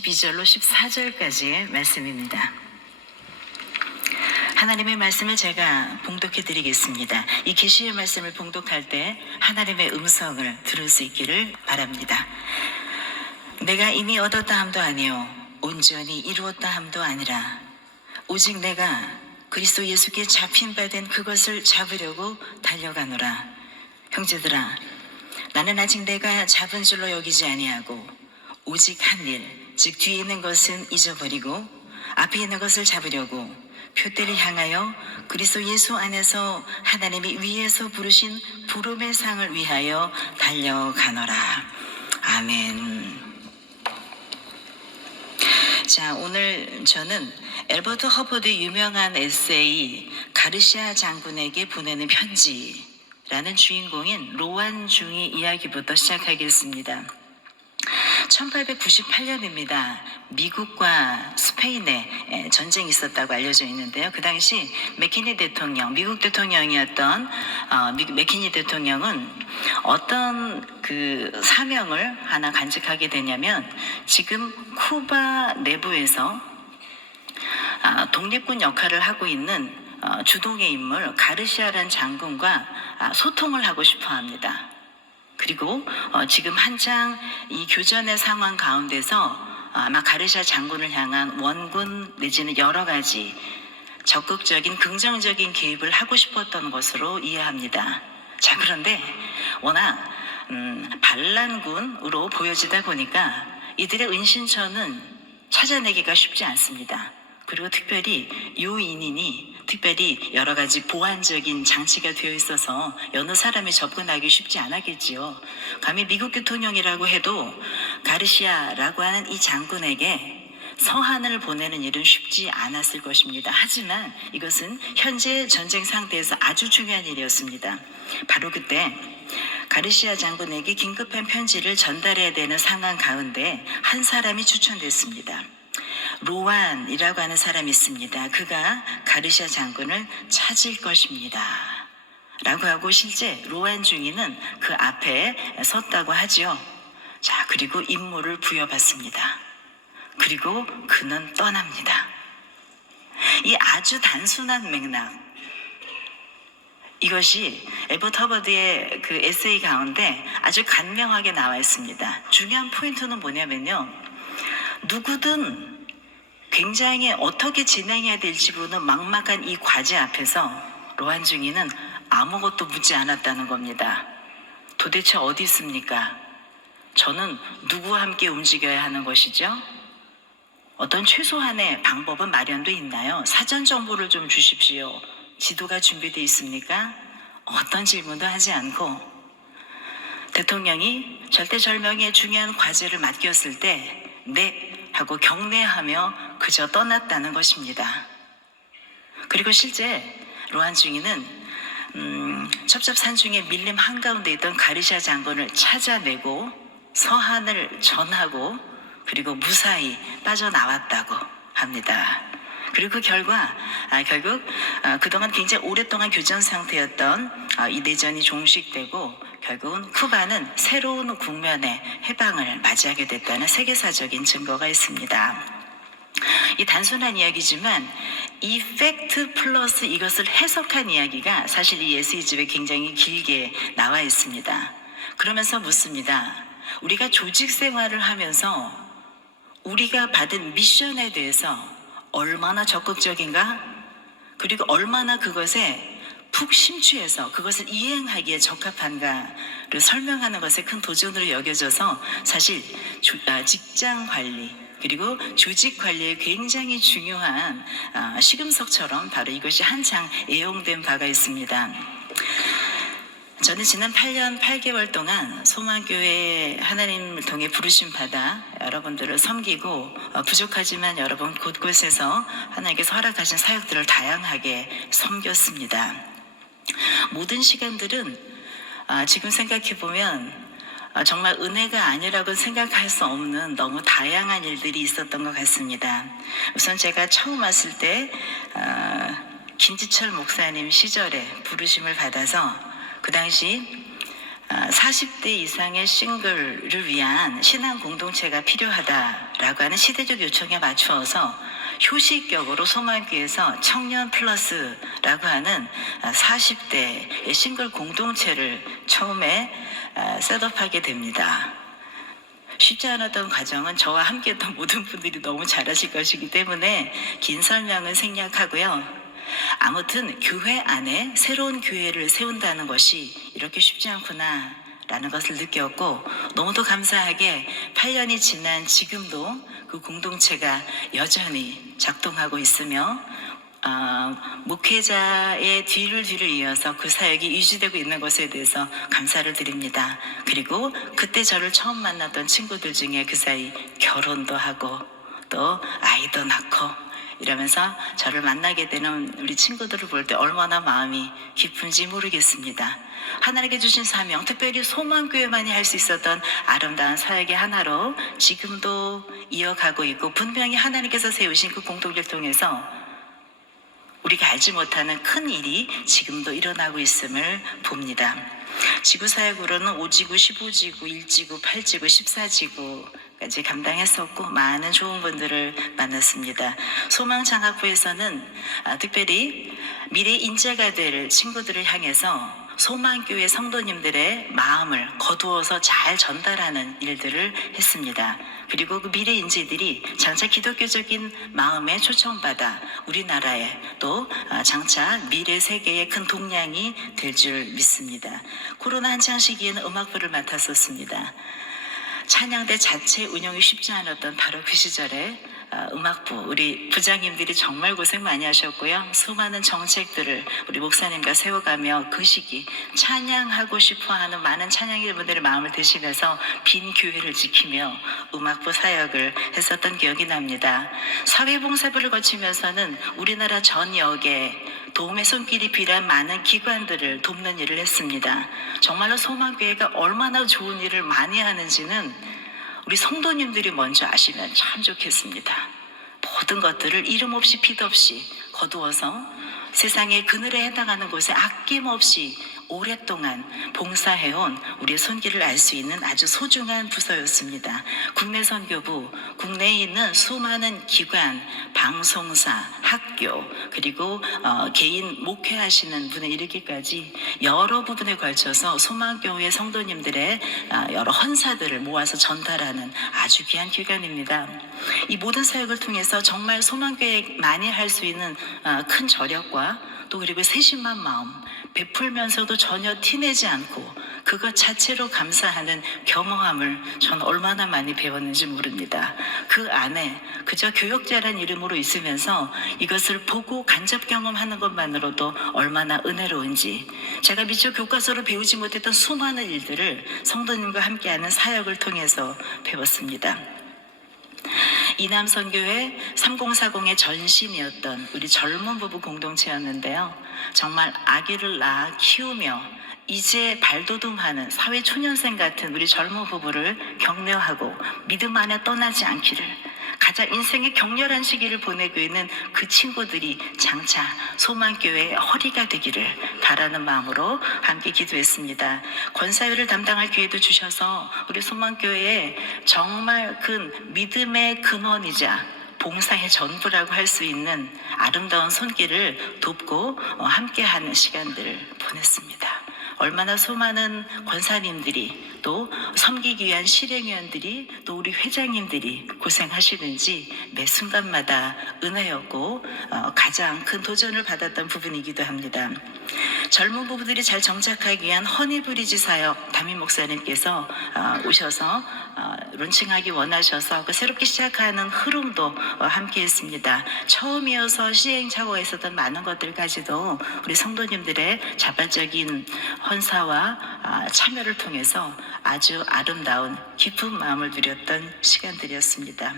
12절로 14절까지의 말씀입니다. 하나님의 말씀을 제가 봉독해 드리겠습니다. 이 계시의 말씀을 봉독할 때 하나님의 음성을 들을 수 있기를 바랍니다. 내가 이미 얻었다 함도 아니요 온전히 이루었다 함도 아니라 오직 내가 그리스도 예수께 잡힌 바 된 그것을 잡으려고 달려가노라. 형제들아, 나는 아직 내가 잡은 줄로 여기지 아니하고 오직 한 일, 즉 뒤에 있는 것은 잊어버리고 앞에 있는 것을 잡으려고 표대를 향하여 그리스도 예수 안에서 하나님이 위에서 부르신 부름의 상을 위하여 달려가노라. 아멘. 자, 오늘 저는 엘버트 허버드의 유명한 에세이 가르시아 장군에게 보내는 편지라는 주인공인 로안 중이 이야기부터 시작하겠습니다. 1898년입니다. 미국과 스페인에 전쟁이 있었다고 알려져 있는데요. 그 당시 맥키니 대통령, 미국 대통령이었던 맥키니 대통령은 어떤 그 사명을 하나 간직하게 되냐면, 지금 쿠바 내부에서 독립군 역할을 하고 있는 주동의 인물 가르시아라는 장군과 소통을 하고 싶어 합니다. 그리고 지금 한창 이 교전의 상황 가운데서 아마 가르시아 장군을 향한 원군 내지는 여러 가지 적극적인 긍정적인 개입을 하고 싶었던 것으로 이해합니다. 자, 그런데 워낙 반란군으로 보여지다 보니까 이들의 은신처는 찾아내기가 쉽지 않습니다. 그리고 특별히 요인인이 특별히 여러 가지 보안적인 장치가 되어 있어서 여느 사람이 접근하기 쉽지 않았겠지요. 감히 미국 대통령이라고 해도 가르시아라고 하는 이 장군에게 서한을 보내는 일은 쉽지 않았을 것입니다. 하지만 이것은 현재 전쟁 상태에서 아주 중요한 일이었습니다. 바로 그때 가르시아 장군에게 긴급한 편지를 전달해야 되는 상황 가운데 한 사람이 추천됐습니다. 로안이라고 하는 사람이 있습니다. 그가 가르시아 장군을 찾을 것입니다 라고 하고, 실제 로안 중위는 그 앞에 섰다고 하죠. 자, 그리고 임무를 부여받습니다. 그리고 그는 떠납니다. 이 아주 단순한 맥락, 이것이 엘버트 허버드의 그 에세이 가운데 아주 간명하게 나와 있습니다. 중요한 포인트는 뭐냐면요, 누구든 굉장히 어떻게 진행해야 될지 모르는 막막한 이 과제 앞에서 로안 중위는 아무것도 묻지 않았다는 겁니다. 도대체 어디 있습니까? 저는 누구와 함께 움직여야 하는 것이죠? 어떤 최소한의 방법은 마련돼 있나요? 사전 정보를 좀 주십시오. 지도가 준비되어 있습니까? 어떤 질문도 하지 않고 대통령이 절대절명의 중요한 과제를 맡겼을 때 네 하고 경례하며 그저 떠났다는 것입니다. 그리고 실제 로안 중위는 첩첩산중에 밀림 한가운데 있던 가르시아 장군을 찾아내고 서한을 전하고 그리고 무사히 빠져나왔다고 합니다. 그리고 그 결과 결국 그동안 굉장히 오랫동안 교전 상태였던 이 내전이 종식되고 결국은 쿠바는 새로운 국면의 해방을 맞이하게 됐다는 세계사적인 증거가 있습니다. 이 단순한 이야기지만 이 팩트 플러스 이것을 해석한 이야기가 사실 이 에세이집에 굉장히 길게 나와 있습니다. 그러면서 묻습니다. 우리가 조직 생활을 하면서 우리가 받은 미션에 대해서 얼마나 적극적인가? 그리고 얼마나 그것에 푹 심취해서 그것을 이행하기에 적합한가를 설명하는 것에 큰 도전으로 여겨져서 사실 직장 관리 그리고 조직 관리에 굉장히 중요한 시금석처럼 바로 이것이 한창 애용된 바가 있습니다. 저는 지난 8년 8개월 동안 소망교회 하나님을 통해 부르심 받아 여러분들을 섬기고 부족하지만 여러분 곳곳에서 하나님께서 허락하신 사역들을 다양하게 섬겼습니다. 모든 시간들은 지금 생각해보면 정말 은혜가 아니라고 생각할 수 없는 너무 다양한 일들이 있었던 것 같습니다. 우선 제가 처음 왔을 때 김지철 목사님 시절에 부르심을 받아서 그 당시 40대 이상의 싱글을 위한 신앙 공동체가 필요하다라고 하는 시대적 요청에 맞추어서 효시격으로 소망교회에서 청년 플러스라고 하는 40대의 싱글 공동체를 처음에 셋업하게 됩니다. 쉽지 않았던 과정은 저와 함께했던 모든 분들이 너무 잘하실 것이기 때문에 긴 설명은 생략하고요. 아무튼 교회 안에 새로운 교회를 세운다는 것이 이렇게 쉽지 않구나 라는 것을 느꼈고, 너무도 감사하게 8년이 지난 지금도 그 공동체가 여전히 작동하고 있으며 목회자의 뒤를 이어서 그 사역이 유지되고 있는 것에 대해서 감사를 드립니다. 그리고 그때 저를 처음 만났던 친구들 중에 그 사이 결혼도 하고 또 아이도 낳고 이러면서 저를 만나게 되는 우리 친구들을 볼 때 얼마나 마음이 기쁜지 모르겠습니다. 하나님께 주신 사명, 특별히 소망교회만이 할 수 있었던 아름다운 사역의 하나로 지금도 이어가고 있고, 분명히 하나님께서 세우신 그 공동체를 통해서 우리가 알지 못하는 큰 일이 지금도 일어나고 있음을 봅니다. 지구사역으로는 5지구, 15지구, 1지구, 8지구, 14지구까지 감당했었고 많은 좋은 분들을 만났습니다. 소망장학부에서는 특별히 미래 인재가 될 친구들을 향해서 소망교회 성도님들의 마음을 거두어서 잘 전달하는 일들을 했습니다. 그리고 그 미래 인재들이 장차 기독교적인 마음에 초청받아 우리나라에 또 장차 미래 세계의 큰 동량이 될 줄 믿습니다. 코로나 한창 시기에는 음악부를 맡았었습니다. 찬양대 자체 운영이 쉽지 않았던 바로 그 시절에 음악부 우리 부장님들이 정말 고생 많이 하셨고요. 수많은 정책들을 우리 목사님과 세워가며 그 시기 찬양하고 싶어하는 많은 찬양인분들의 마음을 드시면서 빈 교회를 지키며 음악부 사역을 했었던 기억이 납니다. 사회봉사부를 거치면서는 우리나라 전역에 도움의 손길이 필요한 많은 기관들을 돕는 일을 했습니다. 정말로 소망교회가 얼마나 좋은 일을 많이 하는지는 우리 성도님들이 먼저 아시면 참 좋겠습니다. 모든 것들을 이름 없이 빛 없이 거두어서 세상의 그늘에 해당하는 곳에 아낌없이 오랫동안 봉사해온 우리의 손길을 알 수 있는 아주 소중한 부서였습니다. 국내 선교부, 국내에 있는 수많은 기관, 방송사, 학교, 그리고 개인 목회하시는 분에 이르기까지 여러 부분에 걸쳐서 소망교회 성도님들의 여러 헌사들을 모아서 전달하는 아주 귀한 기관입니다. 이 모든 사역을 통해서 정말 소망교회만이 할 수 있는 큰 저력과 또 그리고 세심한 마음, 베풀면서도 전혀 티내지 않고 그것 자체로 감사하는 겸허함을 저는 얼마나 많이 배웠는지 모릅니다. 그 안에 그저 교역자란 이름으로 있으면서 이것을 보고 간접 경험하는 것만으로도 얼마나 은혜로운지, 제가 미처 교과서로 배우지 못했던 수많은 일들을 성도님과 함께하는 사역을 통해서 배웠습니다. 이남선교회 3040의 전신이었던 우리 젊은 부부 공동체였는데요. 정말 아기를 낳아 키우며 이제 발돋움하는 사회초년생 같은 우리 젊은 부부를 격려하고 믿음 안에 떠나지 않기를, 가장 인생의 격렬한 시기를 보내고 있는 그 친구들이 장차 소망교회의 허리가 되기를 바라는 마음으로 함께 기도했습니다. 권사회를 담당할 기회도 주셔서 우리 소망교회에 정말 큰 믿음의 근원이자 봉사의 전부라고 할 수 있는 아름다운 손길을 돕고 함께하는 시간들을 보냈습니다. 얼마나 수많은 권사님들이 또 섬기기 위한 실행위원들이 또 우리 회장님들이 고생하시는지 매 순간마다 은혜였고 가장 큰 도전을 받았던 부분이기도 합니다. 젊은 부부들이 잘 정착하기 위한 허니브리지 사역 담임 목사님께서 오셔서 론칭하기 원하셔서 그 새롭게 시작하는 흐름도 함께 했습니다. 처음이어서 시행착오가 있었던 많은 것들까지도 우리 성도님들의 자발적인 헌사와 참여를 통해서 아주 아름다운 깊은 마음을 누렸던 시간들이었습니다.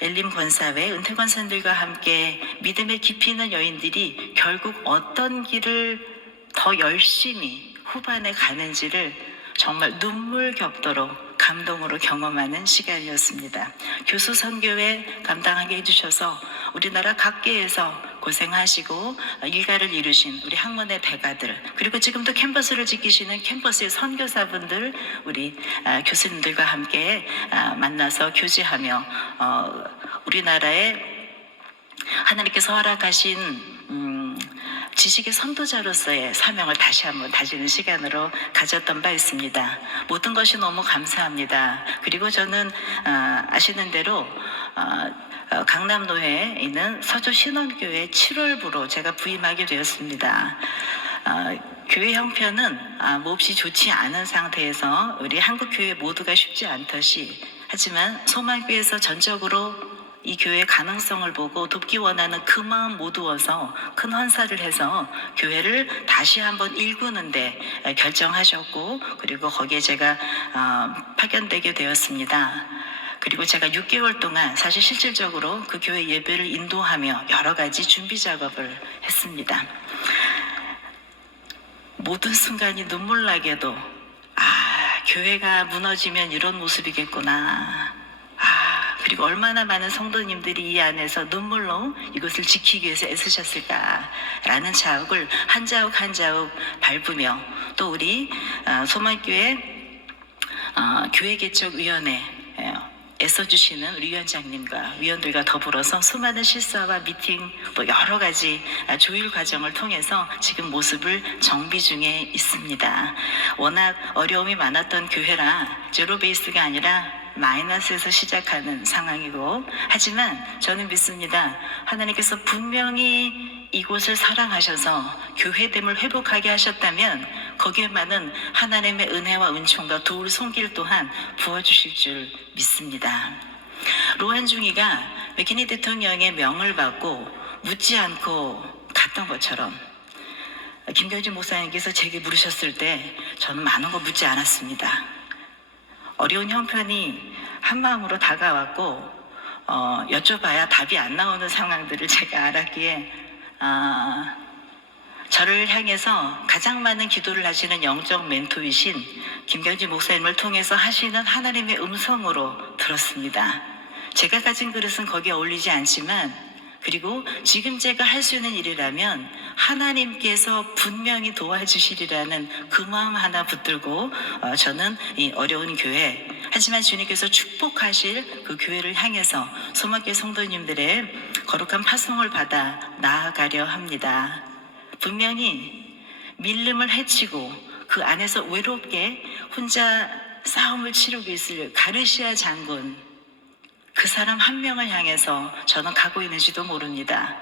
엘림 권사회 은퇴 권사님들과 함께 믿음의 깊이 있는 여인들이 결국 어떤 길을 더 열심히 후반에 가는지를 정말 눈물 겹도록 감동으로 경험하는 시간이었습니다. 교수 선교회 감당하게 해주셔서 우리나라 각계에서 고생하시고 일가를 이루신 우리 학문의 대가들, 그리고 지금도 캠퍼스를 지키시는 캠퍼스의 선교사분들, 우리 교수님들과 함께 만나서 교제하며 우리나라의 하나님께서 허락하신 지식의 선도자로서의 사명을 다시 한번 다지는 시간으로 가졌던 바 있습니다. 모든 것이 너무 감사합니다. 그리고 저는 아시는 대로 강남노회에 있는 서초신원교회 7월부로 제가 부임하게 되었습니다. 교회 형편은 몹시 좋지 않은 상태에서 우리 한국교회 모두가 쉽지 않듯이, 하지만 소망교회에서 전적으로 이 교회의 가능성을 보고 돕기 원하는 그 마음 모두어서 큰 헌사를 해서 교회를 다시 한번 일구는데 결정하셨고, 그리고 거기에 제가 파견되게 되었습니다. 그리고 제가 6개월 동안 사실 실질적으로 그 교회 예배를 인도하며 여러 가지 준비 작업을 했습니다. 모든 순간이 눈물나게도 교회가 무너지면 이런 모습이겠구나. 그리고 얼마나 많은 성도님들이 이 안에서 눈물로 이것을 지키기 위해서 애쓰셨을까라는 자욱을 한 자욱 한 자욱 밟으며, 또 우리 소망교회 교회개척위원회 애써주시는 우리 위원장님과 위원들과 더불어서 수많은 실사와 미팅, 또 여러 가지 조율 과정을 통해서 지금 모습을 정비 중에 있습니다. 워낙 어려움이 많았던 교회라 제로 베이스가 아니라 마이너스에서 시작하는 상황이고, 하지만 저는 믿습니다. 하나님께서 분명히 이곳을 사랑하셔서 교회됨을 회복하게 하셨다면 거기에 많은 하나님의 은혜와 은총과 도울 손길 또한 부어주실 줄 믿습니다. 로한중이가 맥키니 대통령의 명을 받고 묻지 않고 갔던 것처럼 김경진 목사님께서 제게 물으셨을 때 저는 많은 거 묻지 않았습니다. 어려운 형편이 한마음으로 다가왔고 여쭤봐야 답이 안 나오는 상황들을 제가 알았기에 저를 향해서 가장 많은 기도를 하시는 영적 멘토이신 김경진 목사님을 통해서 하시는 하나님의 음성으로 들었습니다. 제가 가진 그릇은 거기에 어울리지 않지만, 그리고 지금 제가 할 수 있는 일이라면 하나님께서 분명히 도와주시리라는 그 마음 하나 붙들고 저는 이 어려운 교회, 하지만 주님께서 축복하실 그 교회를 향해서 소망교회 성도님들의 거룩한 파송을 받아 나아가려 합니다. 분명히 밀림을 헤치고 그 안에서 외롭게 혼자 싸움을 치르고 있을 가르시아 장군, 그 사람 한 명을 향해서 저는 가고 있는지도 모릅니다.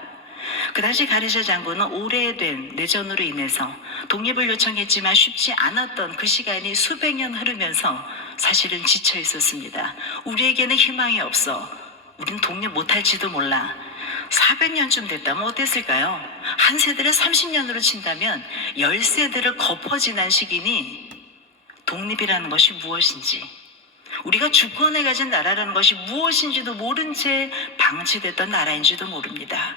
그 당시 가르시아 장군은 오래된 내전으로 인해서 독립을 요청했지만 쉽지 않았던 그 시간이 수백 년 흐르면서 사실은 지쳐 있었습니다. 우리에게는 희망이 없어. 우리는 독립 못할지도 몰라. 400년쯤 됐다면 어땠을까요? 한 세대를 30년으로 친다면 10세대를 거퍼 지난 시기니 독립이라는 것이 무엇인지, 우리가 주권을 가진 나라라는 것이 무엇인지도 모른 채 방치됐던 나라인지도 모릅니다.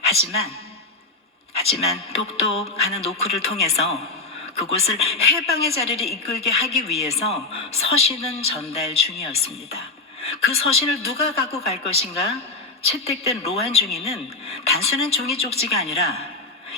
하지만 똑똑하는 노크를 통해서 그곳을 해방의 자리를 이끌게 하기 위해서 서신은 전달 중이었습니다. 그 서신을 누가 갖고 갈 것인가? 채택된 로한중이는 단순한 종이 쪽지가 아니라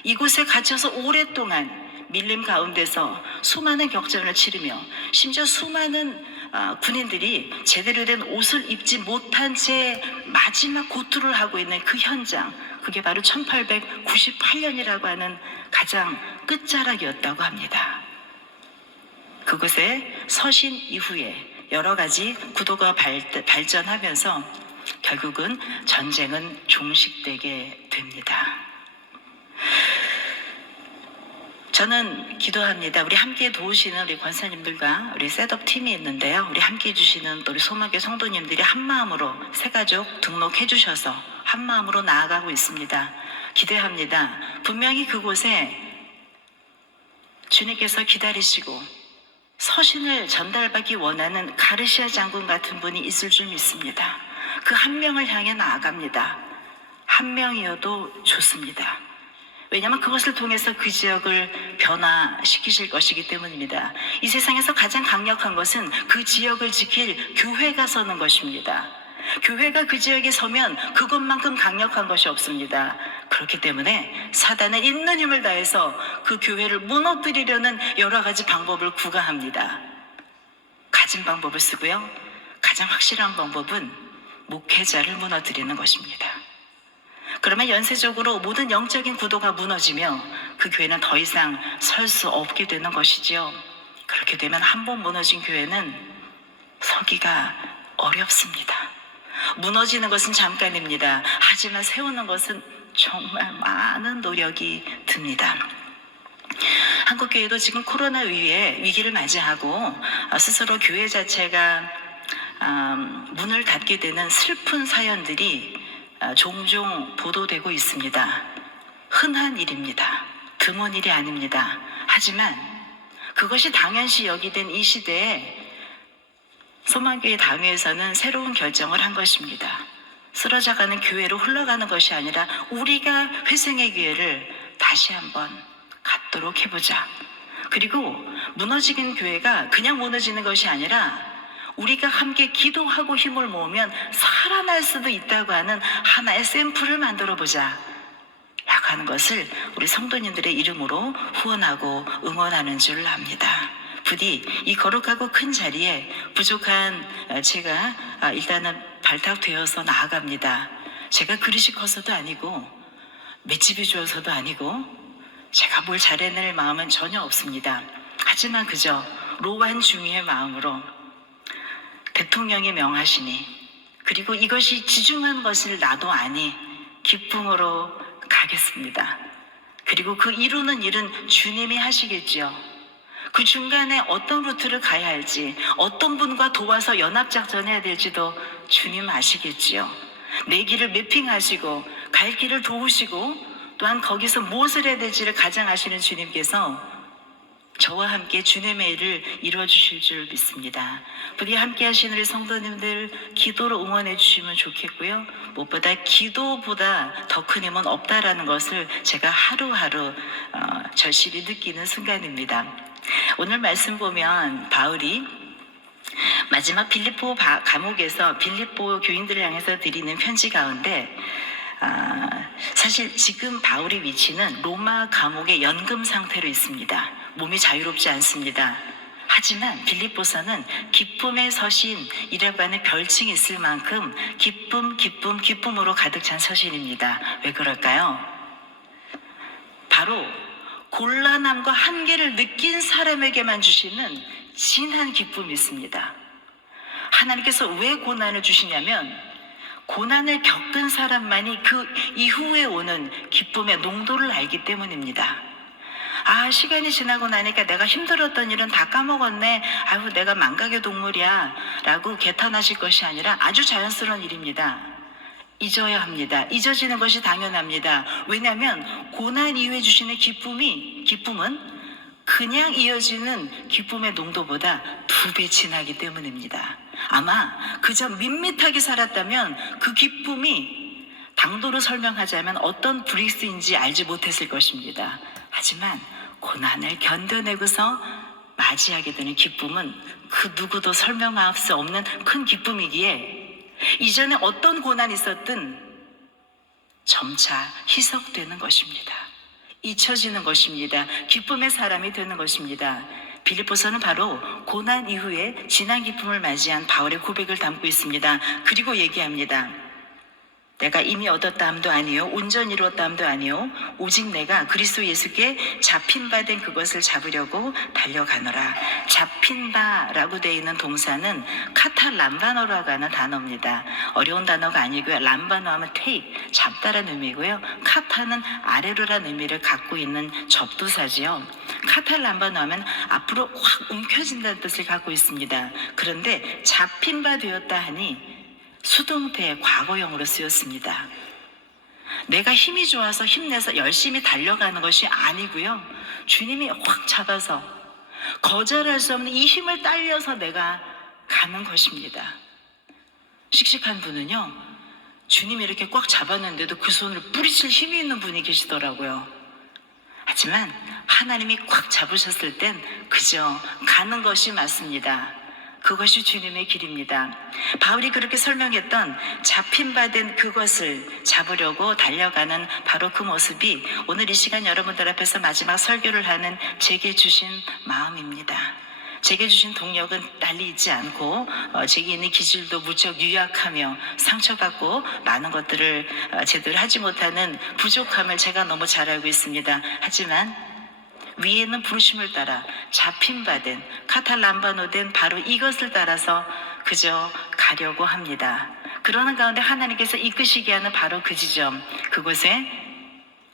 이곳에 갇혀서 오랫동안 밀림 가운데서 수많은 격전을 치르며 심지어 수많은 군인들이 제대로 된 옷을 입지 못한 채 마지막 고투를 하고 있는 그 현장, 그게 바로 1898년이라고 하는 가장 끝자락이었다고 합니다. 그곳에 서신 이후에 여러 가지 구도가 발전하면서 결국은 전쟁은 종식되게 됩니다. 저는 기도합니다. 우리 함께 도우시는 우리 권사님들과 우리 셋업 팀이 있는데요. 우리 함께 해주시는 또 우리 소망교회 성도님들이 한마음으로 새가족 등록해 주셔서 한마음으로 나아가고 있습니다. 기대합니다. 분명히 그곳에 주님께서 기다리시고 서신을 전달받기 원하는 가르시아 장군 같은 분이 있을 줄 믿습니다. 그 한 명을 향해 나아갑니다. 한 명이어도 좋습니다. 왜냐하면 그것을 통해서 그 지역을 변화시키실 것이기 때문입니다. 이 세상에서 가장 강력한 것은 그 지역을 지킬 교회가 서는 것입니다. 교회가 그 지역에 서면 그것만큼 강력한 것이 없습니다. 그렇기 때문에 사단은 있는 힘을 다해서 그 교회를 무너뜨리려는 여러 가지 방법을 구가합니다. 가진 방법을 쓰고요. 가장 확실한 방법은 목회자를 무너뜨리는 것입니다. 그러면 연쇄적으로 모든 영적인 구도가 무너지며 그 교회는 더 이상 설 수 없게 되는 것이지요. 그렇게 되면 한 번 무너진 교회는 서기가 어렵습니다. 무너지는 것은 잠깐입니다. 하지만 세우는 것은 정말 많은 노력이 듭니다. 한국교회도 지금 코로나 위기를 맞이하고 스스로 교회 자체가 문을 닫게 되는 슬픈 사연들이 종종 보도되고 있습니다. 흔한 일입니다. 드문 일이 아닙니다. 하지만 그것이 당연시 여기된 이 시대에 소망교회 당회에서는 새로운 결정을 한 것입니다. 쓰러져가는 교회로 흘러가는 것이 아니라 우리가 회생의 기회를 다시 한번 갖도록 해보자. 그리고 무너지는 교회가 그냥 무너지는 것이 아니라 우리가 함께 기도하고 힘을 모으면 살아날 수도 있다고 하는 하나의 샘플을 만들어보자 라고 하는 것을 우리 성도님들의 이름으로 후원하고 응원하는 줄 압니다. 부디 이 거룩하고 큰 자리에 부족한 제가 일단은 발탁되어서 나아갑니다. 제가 그릇이 커서도 아니고 맷집이 좋아서도 아니고 제가 뭘 잘해낼 마음은 전혀 없습니다. 하지만 그저 로완중의의 마음으로 대통령이 명하시니 그리고 이것이 지중한 것을 나도 아니 기쁨으로 가겠습니다. 그리고 그 이루는 일은 주님이 하시겠지요. 그 중간에 어떤 루트를 가야 할지, 어떤 분과 도와서 연합작전해야 될지도 주님 아시겠지요. 내 길을 매핑하시고 갈 길을 도우시고 또한 거기서 무엇을 해야 될지를 가장 아시는 주님께서 저와 함께 주님의 일을 이루어주실 줄 믿습니다. 부디 함께 하시는 우리 성도님들 기도로 응원해 주시면 좋겠고요. 무엇보다 기도보다 더 큰 힘은 없다라는 것을 제가 하루하루 절실히 느끼는 순간입니다. 오늘 말씀 보면 바울이 마지막 빌립보 감옥에서 빌립보 교인들을 향해서 드리는 편지 가운데 사실 지금 바울의 위치는 로마 감옥의 연금 상태로 있습니다. 몸이 자유롭지 않습니다. 하지만 빌립보서는 기쁨의 서신이라고 하는 별칭이 있을 만큼 기쁨으로 가득 찬 서신입니다. 왜 그럴까요? 바로 곤란함과 한계를 느낀 사람에게만 주시는 진한 기쁨이 있습니다. 하나님께서 왜 고난을 주시냐면 고난을 겪은 사람만이 그 이후에 오는 기쁨의 농도를 알기 때문입니다. 시간이 지나고 나니까 내가 힘들었던 일은 다 까먹었네. 아유, 내가 망각의 동물이야 라고 개탄하실 것이 아니라 아주 자연스러운 일입니다. 잊어야 합니다. 잊어지는 것이 당연합니다. 왜냐하면 고난 이후에 주시는 기쁨은 그냥 이어지는 기쁨의 농도보다 2배 진하기 때문입니다. 아마 그저 밋밋하게 살았다면 그 기쁨이 당도로 설명하자면 어떤 브릭스인지 알지 못했을 것입니다. 하지만 고난을 견뎌내고서 맞이하게 되는 기쁨은 그 누구도 설명할 수 없는 큰 기쁨이기에 이전에 어떤 고난이 있었든 점차 희석되는 것입니다. 잊혀지는 것입니다. 기쁨의 사람이 되는 것입니다. 빌립보서는 바로 고난 이후에 진한 기쁨을 맞이한 바울의 고백을 담고 있습니다. 그리고 얘기합니다. 내가 이미 얻었다 함도 아니요 온전히 이루었다 함도 아니요 오직 내가 그리스도 예수께 잡힌 바 된 그것을 잡으려고 달려가노라. 잡힌 바라고 되어 있는 동사는 카탈람바노라고 하는 단어입니다. 어려운 단어가 아니고요. 람바노 하면 테이프, 잡다라는 의미고요. 카타는 아래로라는 의미를 갖고 있는 접두사지요. 카탈람바노 하면 앞으로 확 움켜진다는 뜻을 갖고 있습니다. 그런데 잡힌 바 되었다 하니 수동태의 과거형으로 쓰였습니다. 내가 힘이 좋아서 힘내서 열심히 달려가는 것이 아니고요. 주님이 확 잡아서 거절할 수 없는 이 힘을 딸려서 내가 가는 것입니다. 씩씩한 분은요. 주님이 이렇게 꽉 잡았는데도 그 손을 뿌리칠 힘이 있는 분이 계시더라고요. 하지만 하나님이 꽉 잡으셨을 땐 그저 가는 것이 맞습니다. 그것이 주님의 길입니다. 바울이 그렇게 설명했던 잡힌 바 된 그것을 잡으려고 달려가는 바로 그 모습이 오늘 이 시간 여러분들 앞에서 마지막 설교를 하는 제게 주신 마음입니다. 제게 주신 동력은 달리 있지 않고 제게 있는 기질도 무척 유약하며 상처받고 많은 것들을 제대로 하지 못하는 부족함을 제가 너무 잘 알고 있습니다. 하지만 위에 있는 부르심을 따라 잡힌 바 된 카탈람바노 된 바로 이것을 따라서 그저 가려고 합니다. 그러는 가운데 하나님께서 이끄시게 하는 바로 그 지점, 그곳에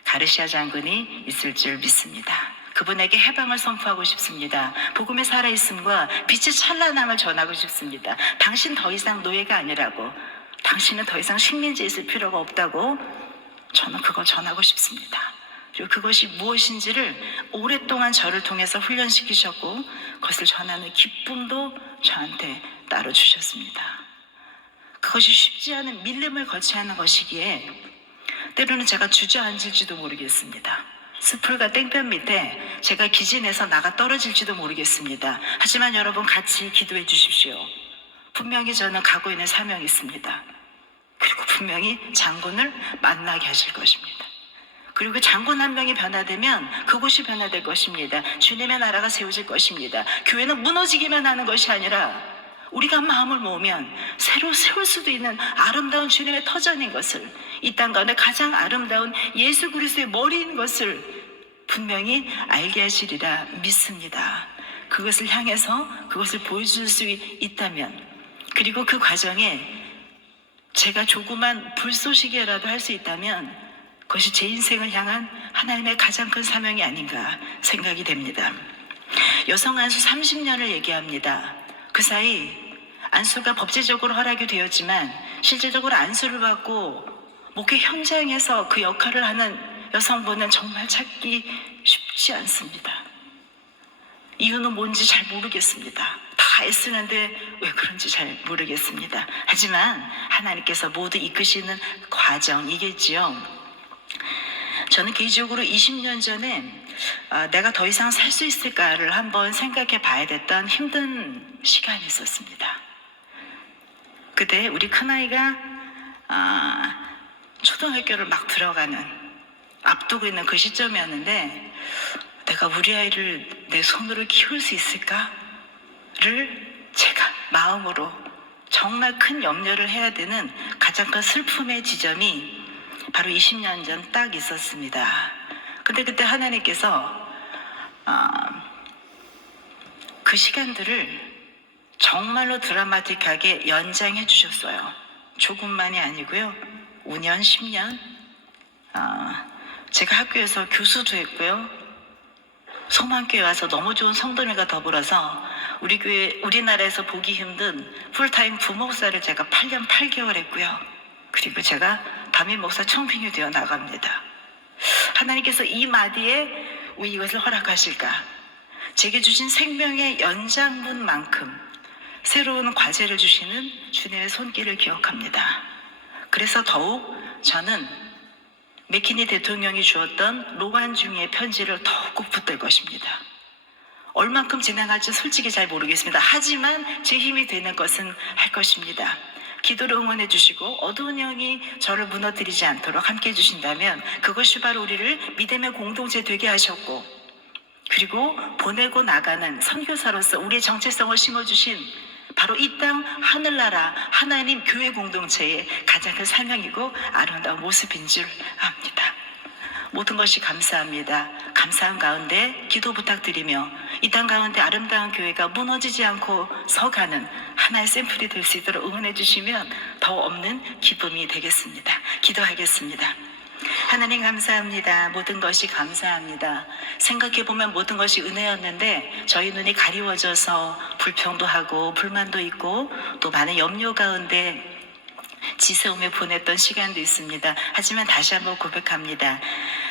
가르시아 장군이 있을 줄 믿습니다. 그분에게 해방을 선포하고 싶습니다. 복음의 살아있음과 빛의 찬란함을 전하고 싶습니다. 당신 더 이상 노예가 아니라고, 당신은 더 이상 식민지에 있을 필요가 없다고 저는 그걸 전하고 싶습니다. 그리고 그것이 무엇인지를 오랫동안 저를 통해서 훈련시키셨고 그것을 전하는 기쁨도 저한테 따로 주셨습니다. 그것이 쉽지 않은 밀림을 거쳐야 하는 것이기에 때로는 제가 주저앉을지도 모르겠습니다. 숲풀과 땡볕 밑에 제가 기진해서 나가 떨어질지도 모르겠습니다. 하지만 여러분 같이 기도해 주십시오. 분명히 저는 가고 있는 사명이 있습니다. 그리고 분명히 장군을 만나게 하실 것입니다. 그리고 그 장군 한 명이 변화되면 그곳이 변화될 것입니다. 주님의 나라가 세워질 것입니다. 교회는 무너지기만 하는 것이 아니라 우리가 마음을 모으면 새로 세울 수도 있는 아름다운 주님의 터전인 것을, 이 땅 가운데 가장 아름다운 예수 그리스도의 머리인 것을 분명히 알게 하시리라 믿습니다. 그것을 향해서 그것을 보여줄 수 있다면, 그리고 그 과정에 제가 조그만 불쏘시개라도 할 수 있다면 그것이 제 인생을 향한 하나님의 가장 큰 사명이 아닌가 생각이 됩니다. 여성 안수 30년을 얘기합니다. 그 사이 안수가 법제적으로 허락이 되었지만 실제적으로 안수를 받고 목회 현장에서 그 역할을 하는 여성분은 정말 찾기 쉽지 않습니다. 이유는 뭔지 잘 모르겠습니다. 다 애쓰는데 왜 그런지 잘 모르겠습니다. 하지만 하나님께서 모두 이끄시는 과정이겠지요. 저는 개인적으로 20년 전에 내가 더 이상 살 수 있을까를 한번 생각해 봐야 됐던 힘든 시간이 있었습니다. 그때 우리 큰아이가 초등학교를 막 들어가는, 앞두고 있는 그 시점이었는데 내가 우리 아이를 내 손으로 키울 수 있을까를 제가 마음으로 정말 큰 염려를 해야 되는 가장 큰 슬픔의 지점이 바로 20년 전 딱 있었습니다. 근데 그때 하나님께서 그 시간들을 정말로 드라마틱하게 연장해 주셨어요. 조금만이 아니고요. 5년, 10년. 제가 학교에서 교수도 했고요. 소망교회 와서 너무 좋은 성도님과 더불어서 우리 교회, 우리나라에서 보기 힘든 풀타임 부목사를 제가 8년 8개월 했고요. 그리고 제가 담임 목사 청빙이 되어 나갑니다. 하나님께서 이 마디에 왜 이것을 허락하실까? 제게 주신 생명의 연장분만큼 새로운 과제를 주시는 주님의 손길을 기억합니다. 그래서 더욱 저는 맥키니 대통령이 주었던 로간중의 편지를 더욱 꼭 붙들 것입니다. 얼만큼 진행할지 솔직히 잘 모르겠습니다. 하지만 제 힘이 되는 것은 할 것입니다. 기도를 응원해 주시고 어두운 영이 저를 무너뜨리지 않도록 함께해 주신다면 그것이 바로 우리를 믿음의 공동체 되게 하셨고, 그리고 보내고 나가는 선교사로서 우리의 정체성을 심어주신 바로 이 땅 하늘나라 하나님 교회 공동체의 가장 큰 사명이고 아름다운 모습인 줄 압니다. 모든 것이 감사합니다. 감사한 가운데 기도 부탁드리며 이 땅 가운데 아름다운 교회가 무너지지 않고 서가는 하나의 샘플이 될 수 있도록 응원해 주시면 더 없는 기쁨이 되겠습니다. 기도하겠습니다. 하나님 감사합니다. 모든 것이 감사합니다. 생각해보면 모든 것이 은혜였는데 저희 눈이 가리워져서 불평도 하고 불만도 있고 또 많은 염려 가운데 지새우며 보냈던 시간도 있습니다. 하지만 다시 한번 고백합니다.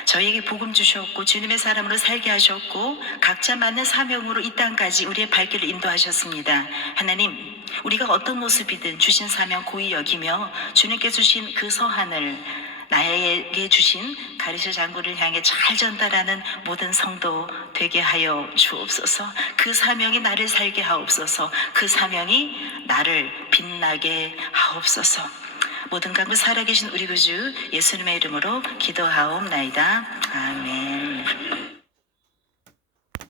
저희에게 복음 주셨고 주님의 사람으로 살게 하셨고 각자 맞는 사명으로 이 땅까지 우리의 발길을 인도하셨습니다. 하나님, 우리가 어떤 모습이든 주신 사명 고히 여기며 주님께 주신 그 서한을 나에게 주신 가르샤 장군을 향해 잘 전달하는 모든 성도 되게 하여 주옵소서. 그 사명이 나를 살게 하옵소서. 그 사명이 나를 빛나게 하옵소서. 모든 강구 살아계신 우리 구주 예수님의 이름으로 기도하옵나이다. 아멘.